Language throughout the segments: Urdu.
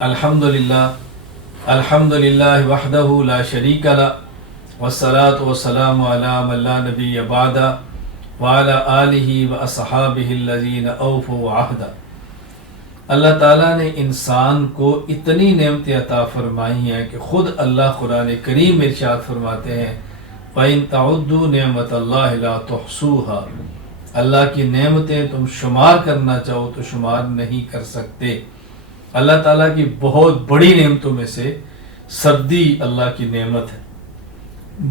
الحمدللہ وحدہ لا شریک لہ والصلاة والسلام علی من لا نبی بعدہ وعلی آلہ واصحابہ الذین اوفوا عہدہ۔ اللہ تعالیٰ نے انسان کو اتنی نعمتیں عطا فرمائی ہیں کہ خود اللہ قرآن کریم میں ارشاد فرماتے ہیں وَإِن تَعُدُّوا نِعْمَتَ اللَّهِ لَا تُحْصُوهَا، اللہ کی نعمتیں تم شمار کرنا چاہو تو شمار نہیں کر سکتے۔ اللہ تعالیٰ کی بہت بڑی نعمتوں میں سے سردی اللہ کی نعمت ہے،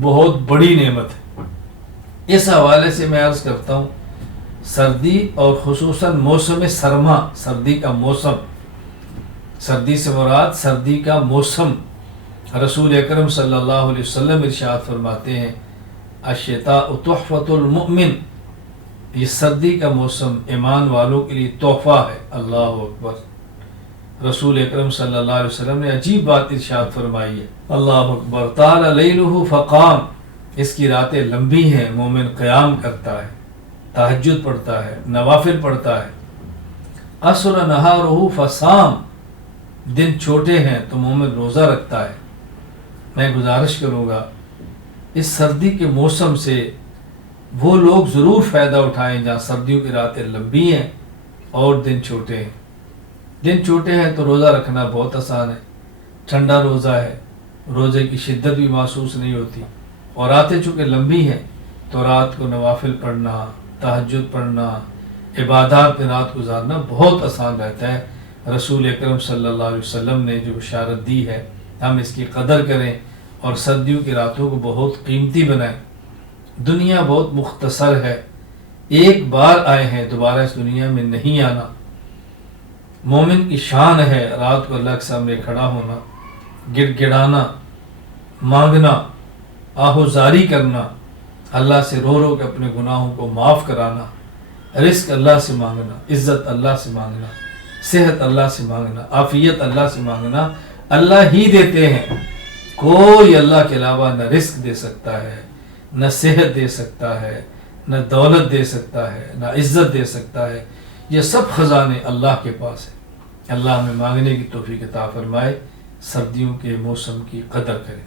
بہت بڑی نعمت ہے۔ اس حوالے سے میں عرض کرتا ہوں، سردی اور خصوصاً موسم سرما، سردی کا موسم، سردی سے مراد سردی کا موسم، رسول اکرم صلی اللہ علیہ وسلم ارشاد فرماتے ہیں الشتاء تحفۃ المؤمن، یہ سردی کا موسم ایمان والوں کے لیے تحفہ ہے۔ اللہ اکبر، رسول اکرم صلی اللہ علیہ وسلم نے عجیب بات ارشاد فرمائی ہے۔ اللہ اکبر، طال لیلہ فقام، اس کی راتیں لمبی ہیں، مومن قیام کرتا ہے، تہجد پڑھتا ہے، نوافل پڑھتا ہے۔ عصر نہارہ فصام، دن چھوٹے ہیں تو مومن روزہ رکھتا ہے۔ میں گزارش کروں گا اس سردی کے موسم سے وہ لوگ ضرور فائدہ اٹھائیں جہاں سردیوں کی راتیں لمبی ہیں اور دن چھوٹے ہیں۔ دن چھوٹے ہیں تو روزہ رکھنا بہت آسان ہے، ٹھنڈا روزہ ہے، روزے کی شدت بھی محسوس نہیں ہوتی، اور راتیں چونکہ لمبی ہیں تو رات کو نوافل پڑھنا، تہجد پڑھنا، عبادات میں رات گزارنا بہت آسان رہتا ہے۔ رسول اکرم صلی اللہ علیہ وسلم نے جو بشارت دی ہے ہم اس کی قدر کریں اور سردیوں کی راتوں کو بہت قیمتی بنائیں۔ دنیا بہت مختصر ہے، ایک بار آئے ہیں، دوبارہ اس دنیا میں نہیں آنا۔ مومن کی شان ہے رات کو اللہ کے سامنے کھڑا ہونا، گڑ گڑانا، مانگنا، آہوزاری کرنا، اللہ سے رو رو کے اپنے گناہوں کو معاف کرانا، رزق اللہ سے مانگنا، عزت اللہ سے مانگنا، صحت اللہ سے مانگنا، عافیت اللہ سے مانگنا۔ اللہ ہی دیتے ہیں، کوئی اللہ کے علاوہ نہ رزق دے سکتا ہے، نہ صحت دے سکتا ہے، نہ دولت دے سکتا ہے، نہ عزت دے سکتا ہے۔ یہ سب خزانے اللہ کے پاس ہیں۔ اللہ ہمیں مانگنے کی توفیق عطا فرمائے، سردیوں کے موسم کی قدر کریں۔